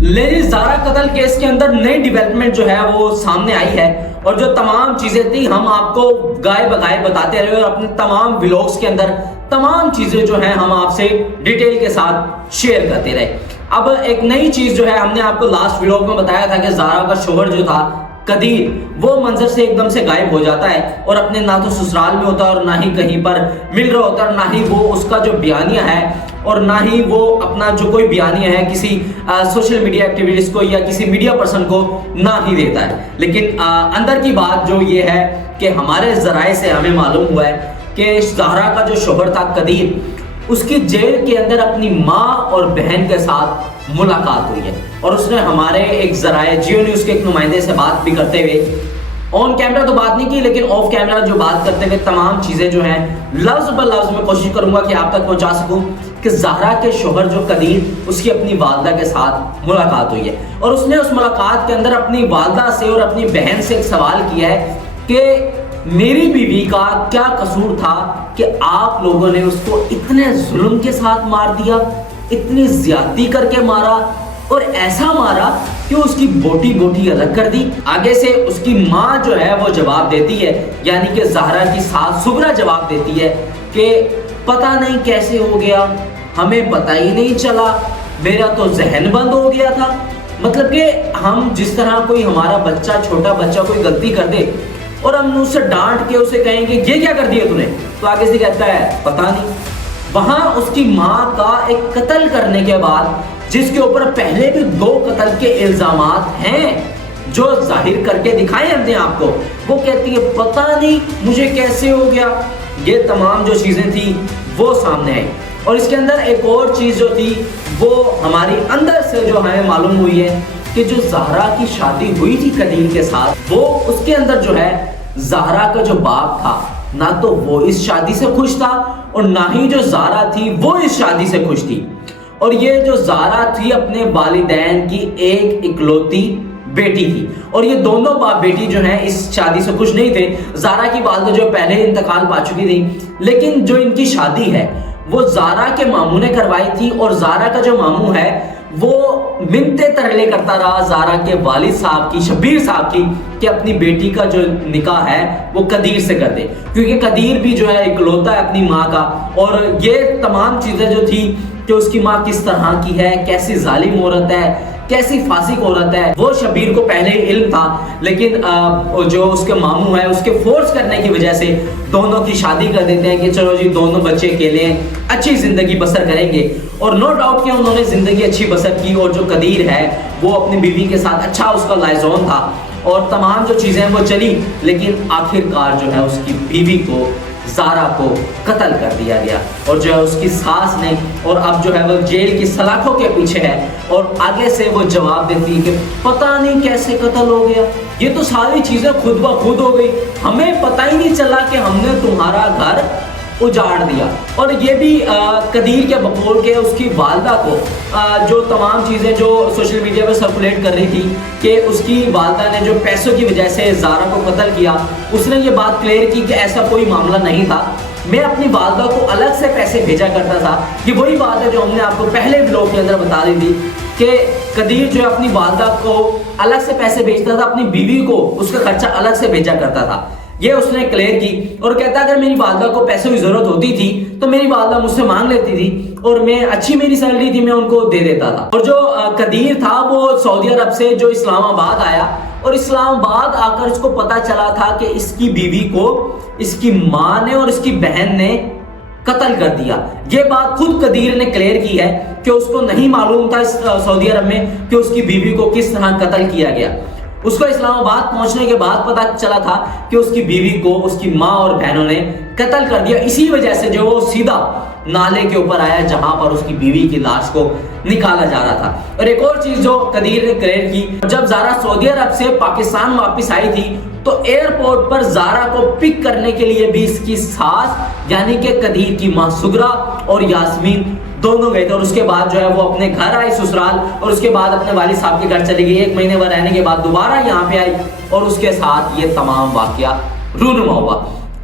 Ladies زارا قتل case کے اندر نئی ڈیولپمنٹ جو ہے وہ سامنے آئی ہے، اور جو تمام چیزیں تھی ہم آپ کو گائے بگائے بتاتے رہے، اور اپنے تمام ولاگز کے اندر تمام چیزیں جو ہیں ہم آپ سے ڈیٹیل کے ساتھ شیئر کرتے رہے۔ اب ایک نئی چیز جو ہے ہم نے آپ کو لاسٹ ولاگ میں بتایا تھا کہ زارا کا شوہر جو تھا قدیر، وہ منظر سے ایک دم سے غائب ہو جاتا ہے، اور اپنے نہ تو سسرال میں ہوتا ہے اور نہ ہی کہیں پر مل رہا ہوتا ہے، نہ ہی وہ اس کا جو بیانیہ ہے اور نہ ہی وہ اپنا جو کوئی بیانیہ ہے کسی سوشل میڈیا ایکٹیویسٹ کو یا کسی میڈیا پرسن کو نہ ہی دیتا ہے۔ لیکن اندر کی بات جو یہ ہے کہ ہمارے ذرائع سے ہمیں معلوم ہوا ہے کہ زہرا کا جو شوہر تھا قدیر، اس کی جیل کے اندر اپنی ماں اور بہن کے ساتھ ملاقات ہوئی ہے، اور اس نے ہمارے ایک ذرائع جیو نیوز کے ایک نمائندے سے بات بھی کرتے ہوئے آن کیمرہ تو بات نہیں کی، لیکن آف کیمرہ جو بات کرتے ہوئے تمام چیزیں جو ہیں لفظ بر لفظ میں کوشش کروں گا کہ آپ تک پہنچا سکوں کہ زہرا کے شوہر جو قدیر، اس کی اپنی والدہ کے ساتھ ملاقات ہوئی ہے، اور اس نے اس ملاقات کے اندر اپنی والدہ سے اور اپنی بہن سے ایک سوال کیا ہے کہ میری بیوی کا کیا قصور تھا کہ آپ لوگوں نے اس کو اتنے ظلم کے ساتھ مار دیا، اتنی زیادتی کر کے مارا، اور ایسا مارا کہ اس کی بوٹی بوٹی الگ کر دی۔ آگے سے اس کی ماں جو ہے وہ جواب دیتی ہے، یعنی کہ زہرا کی ساس سغرا جواب دیتی ہے کہ پتہ نہیں کیسے ہو گیا، ہمیں پتہ ہی نہیں چلا، میرا تو ذہن بند ہو گیا تھا۔ مطلب کہ ہم جس طرح کوئی ہمارا بچہ، چھوٹا بچہ کوئی غلطی کر دے اور ہم اس سے ڈانٹ کے اسے کہیں گے یہ کیا کر دیا تو نے، تو آگے سے کہتا ہے پتہ نہیں۔ وہاں اس کی ماں کا ایک قتل کرنے کے بعد، جس کے اوپر پہلے بھی 2 قتل کے الزامات ہیں جو ظاہر کر کے دکھائے ہم نے آپ کو، وہ کہتی ہے پتہ نہیں مجھے کیسے ہو گیا۔ یہ تمام جو چیزیں تھی وہ سامنے آئی، اور اس کے اندر ایک اور چیز جو تھی وہ ہماری اندر سے جو ہمیں معلوم ہوئی ہے کہ جو زہرا کی شادی ہوئی تھی قدیر کے ساتھ، وہ اس کے اندر جو ہے زہرا کا جو باپ تھا، نہ تو وہ اس شادی سے خوش تھا اور نہ ہی جو زہرا تھی وہ اس شادی سے خوش تھی۔ اور یہ جو زہرا تھی اپنے والدین کی ایک اکلوتی بیٹی تھی، اور یہ دونوں باپ بیٹی جو ہیں اس شادی سے خوش نہیں تھے۔ زہرا کی والدہ جو پہلے انتقال پا چکی تھی، لیکن جو ان کی شادی ہے وہ زہرا کے ماموں نے کروائی تھی، اور زہرا کا جو ماموں ہے وہ منتے ترلے کرتا رہا زہرا کے والد صاحب کی، شبیر صاحب کی، کہ اپنی بیٹی کا جو نکاح ہے وہ قدیر سے کر دے، کیونکہ قدیر بھی جو ہے اکلوتا ہے اپنی ماں کا۔ اور یہ تمام چیزیں جو تھی کہ اس کی ماں کس طرح کی ہے، کیسی ظالم عورت ہے، کیسی فاسق عورت ہے، وہ شبیر کو پہلے علم تھا، لیکن جو اس کے ماموں ہے اس کے فورس کرنے کی وجہ سے دونوں کی شادی کر دیتے ہیں کہ چلو جی دونوں بچے اکیلے ہیں، اچھی زندگی بسر کریں گے۔ اور نو ڈاؤٹ کہ انہوں نے زندگی اچھی بسر کی، اور جو قدیر ہے وہ اپنی بیوی کے ساتھ اچھا اس کا لائزون تھا، اور تمام جو چیزیں وہ چلی، لیکن آخر کار جو ہے اس کی بیوی کو، زہرا کو قتل کر دیا گیا، اور جو ہے اس کی ساس نے، اور اب جو ہے وہ جیل کی سلاخوں کے پیچھے ہے، اور آگے سے وہ جواب دیتی ہے کہ پتہ نہیں کیسے قتل ہو گیا، یہ تو ساری چیزیں خود بخود ہو گئی، ہمیں پتہ ہی نہیں چلا کہ ہم نے تمہارا گھر اجاڑ دیا۔ اور یہ بھی قدیر کے بقول کے اس کی والدہ کو جو تمام چیزیں جو سوشل میڈیا پہ سرکولیٹ کر رہی تھی کہ اس کی والدہ نے جو پیسوں کی وجہ سے زہرا کو قتل کیا، اس نے یہ بات کلیئر کی کہ ایسا کوئی معاملہ نہیں تھا، میں اپنی والدہ کو الگ سے پیسے بھیجا کرتا تھا۔ یہ وہی بات ہے جو ہم نے آپ کو پہلے ولاگ کے اندر بتا دی تھی کہ قدیر جو اپنی والدہ کو الگ سے پیسے بھیجتا تھا، اپنی بیوی کو اس کا خرچہ الگ سے بھیجا کرتا تھا، یہ اس نے کلیئر کی۔ اور کہتا اگر میری والدہ کو پیسوں کی ضرورت ہوتی تھی تو میری والدہ مجھ سے مانگ لیتی تھی، اور میں اچھی میری سیلری تھی میں ان کو دے دیتا تھا۔ اور جو قدیر تھا وہ سعودی عرب سے جو اسلام آباد آیا، اور اسلام آباد آ کر اس کو پتا چلا تھا کہ اس کی بیوی کو اس کی ماں نے اور اس کی بہن نے قتل کر دیا۔ یہ بات خود قدیر نے کلیئر کی ہے کہ اس کو نہیں معلوم تھا سعودی عرب میں کہ اس کی بیوی کو کس طرح قتل کیا گیا۔ اس کو اسلام آباد پہنچنے کے بعد پتا چلا تھا کہ اس کی بیوی کو اس کی ماں اور بہنوں نے قتل کر دیا، اسی وجہ سے جو وہ سیدھا نالے کے اوپر آیا جہاں پر اس کی بیوی کی لاش کو نکالا جا رہا تھا۔ اور ایک اور چیز جو قدیر نے کلیئر کی، جب زہرا سعودی عرب سے پاکستان واپس آئی تھی تو ایئرپورٹ پر زہرا کو پک کرنے کے لیے بھی اس کی ساس یعنی کہ قدیر کی ماں سغرا اور یاسمین دونوں گئے تھے، اور اس کے بعد جو ہے وہ اپنے گھر آئی سسرال، اور اس کے بعد اپنے والد صاحب کے گھر چلی گئی، 1 مہینے بعد رہنے کے بعد دوبارہ یہاں پہ آئی، اور اس کے ساتھ یہ تمام واقعہ رونما ہوا۔